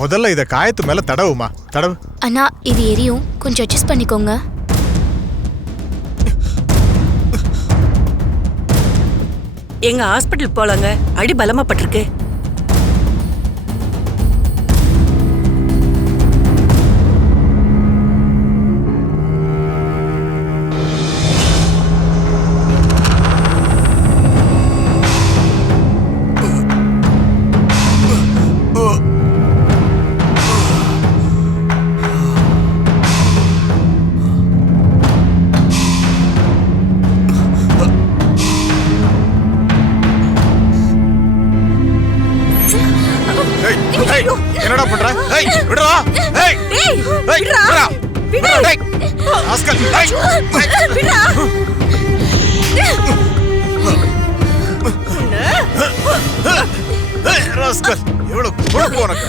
முதல்ல இத காயத்து மேல தடவுமா. தடவு. அண்ணா இது எரியும், கொஞ்சம் அட்ஜஸ்ட் பண்ணிக்கோங்க. எங்க ஹாஸ்பிடல் போலாங்க, அடி பலமா பட்டிருக்கு. என்னடா பண்ற? ஏய் விடுடா. ஏய் ஏய் விடுடா. விடுடா. ஏய் ஆஸ்கல். ஏய் விடுடா. ஏய் ராஸ்கல். எவ்வளவு பொறுப்பு உனக்கு?